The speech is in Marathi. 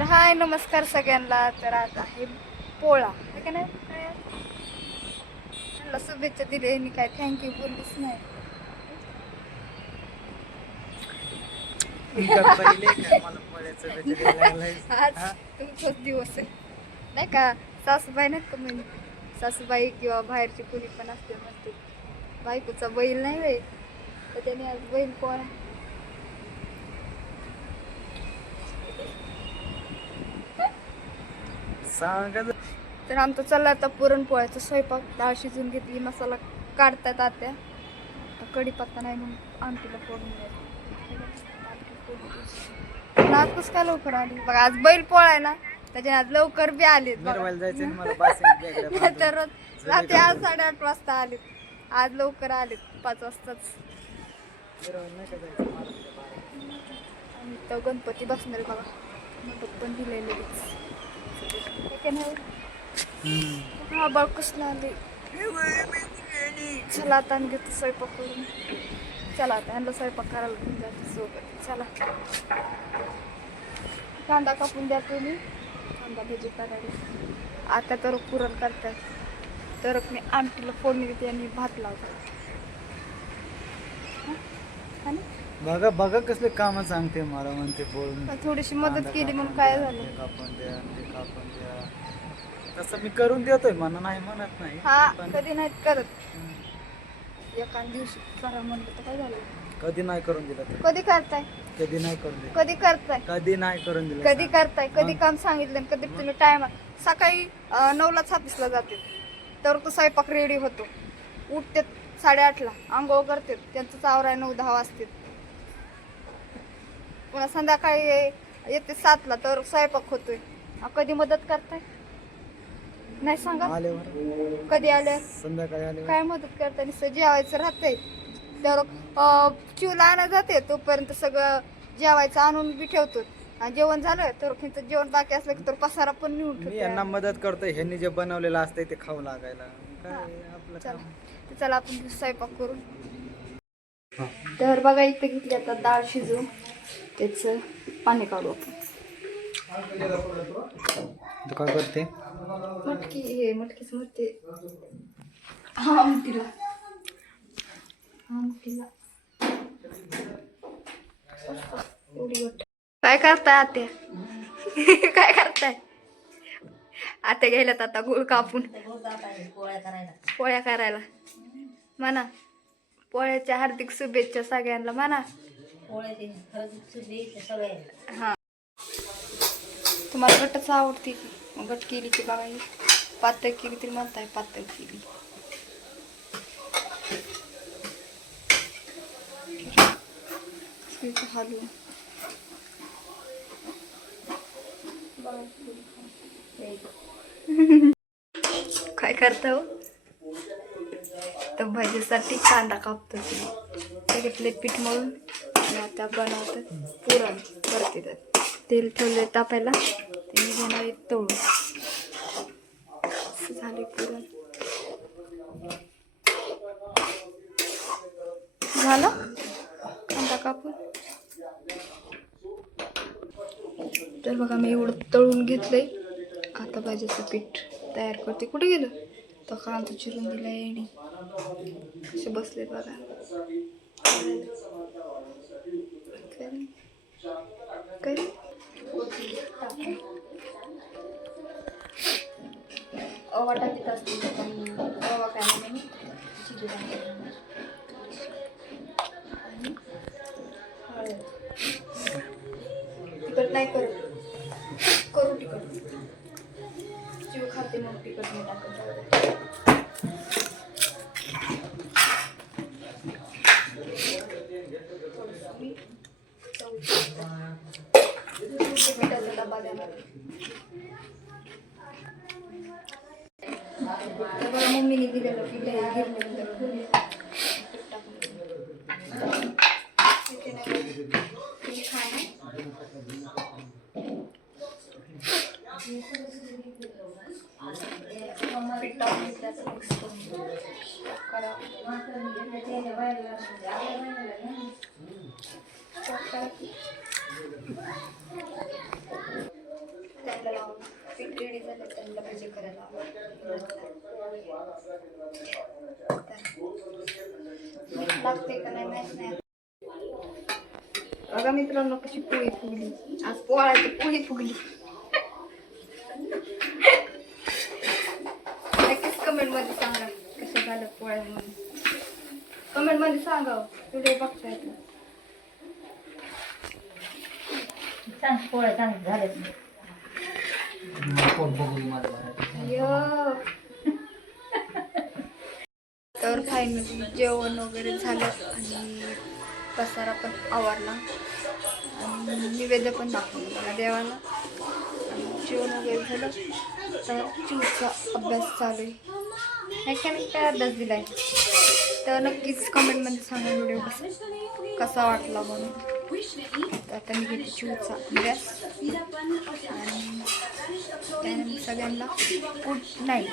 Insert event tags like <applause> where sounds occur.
तर हाय नमस्कार सगळ्यांना. तर आज आहे पोळा है का नाही? आहे? त्यांना शुभेच्छा दिले मी काय थँक्यू बोललीच नाही. आज? तुमचाच दिवस आहे. नाही का? सासूबाई नाहीत का म्हणजे सासूबाई किंवा बाहेरची कुणी पण असते म्हणते. बायकोचा बैल नाही वे तर त्याने आज बैल पोळा तर आमचं चाललं आता पुरणपोळ्याचा स्वयंपाक. डाळ शिजून घेतली मसाला काढतात आत्या. कढीपत्ता नाही म्हणून आमटीला फोडून द्यायचं. आज कसं काय लवकर आली? बघा आज बैल पोळा आहे ना त्याच्याने आज लवकर बी आले. <laughs> तर रात्री आज साडेआठ वाजता आलेत. आज लवकर आलेत पाच वाजताच. आणि तो गणपती बसणार बघा. पण दिले लगेच हे नाही हा बळ कसलं आले चला आता आणि घेतो स्वयंपाक करून. चला आता यांना स्वयंपाक करायला घेऊन जाते सोबत चला. कांदा कापून द्या तुम्ही. कांदा भजी करायला आता तर पुरण करतात तर मी आमटीला फोडणी देते आणि भात लावतो आणि बघा बघा कसले काम सांगते मला म्हणते बोलून. थोडीशी मदत केली म्हणून काय झालं? हे कापून द्या ते कापून द्या. तसं मी करून देतोय म्हणा नाही म्हणत नाही हा पण कधी नाहीत करत. एका दिवशी करा म्हणलं तर काय झालं? कधी नाही करून दिलं ते कधी करताय? कधी नाही करून दिलं. कधी करताय? कधी नाही करून दिलं कधी. करताय? कधी मग? काम सांगितलं आणि कधी तुम्ही टाइम सकाळी अं, नऊलाच ऑफिसला जाते. तर तो स्वयंपाक रेडी होतो. उठते साडेआठला आंघोळ करते. त्यांचं आवराय नऊ दहा वाजते पुन्हा संध्याकाळी येते सातला तर स्वयंपाक होतोय. कधी मदत करताय? नाही सांगा. आल्यावर कधी आले? संध्याकाळी आल्यावर काय मदत करताय? नुसतं जेवायचं राहतंय. तर चिवला आणा जाते तोपर्यंत सगळं जेवायचं आणून बी ठेवतो आणि जेवण झालं तर त्यांचं जेवण बाकी असलं की तर पसारा पण नेऊन मी ठेवतो यांना मदत करतोय ह्यांनी जे बनवलेलं असतंय ते खाऊ लागायला. काय आपलं चला. काम? तर चला आपण स्वयंपाक करू. तर बघा इथे घेतली आता डाळ शिजवून. त्याच पाणी काढू आपण. काय करते? मटकी हे मटकीच मटते आमटीला. आमटीला. एवढी वाट काय करताय आत्या? <laughs> काय करताय? आत्या गेल्यात आता गुळ कापून. पोळ्या करायला. म्हणा. पोळ्याच्या हार्दिक शुभेच्छा सगळ्यांना म्हणा. हा. तुम्हाला गटच आवडते की? गट केली की बघा पातळ केली तरी म्हणताय पातळ केली. हलवून <laughs> काय करता हो? तर भाजीसाठी कांदा कापतो त्याच्यातले पीठ मळून आता बनवतात पुरण करते तेल ठेवले तापायला. ते मी घेणार आहे तळून. झाले पुरण. झालं? कांदा कापून. तर बघा मी एवढं तळून घेतलंय. आता भाजीचं पीठ तयार करते. कुठे गेलं? तर कांदा चिरून दिला येणे असे बसले बघा काय काय ओवा टाकीत असते ओवा काय नाही मी टाकते. आणि हळद. बघा मम्मीने दिलेलं पीठ आहे गिरणीनंतर पीठ टाकून तिथे नाही तुम्ही खा ना. पीठ करा. करायला लागते का नाही माहीत नाही. बघा मित्रांनो कशी पोळी फुगली? आज पोळाची पोळी फुगली. नक्कीच कमेंटमध्ये सांगा कसं झालं पोळ्या म्हणून. कमेंटमध्ये सांगा व्हिडिओ बघता येतो चांग पोळ्या चांगले झालेत कोण बघू माझं पण फायनली जेवण वगैरे झालं आणि पसारा पण आवडला. आणि निवेद्य पण दाखवलं मला देवाला. आणि जेवण वगैरे झालं. तर चिवचा अभ्यास चालू आहे. नाही का नाही काय अभ्यास दिला आहे तर नक्कीच कमेंटमध्ये सांगा व्हिडिओ कसा कसा वाटला म्हणून. तर आता मी घेते चिवचा अभ्यास. आणि त्यानंतर सगळ्यांना गुड नाईट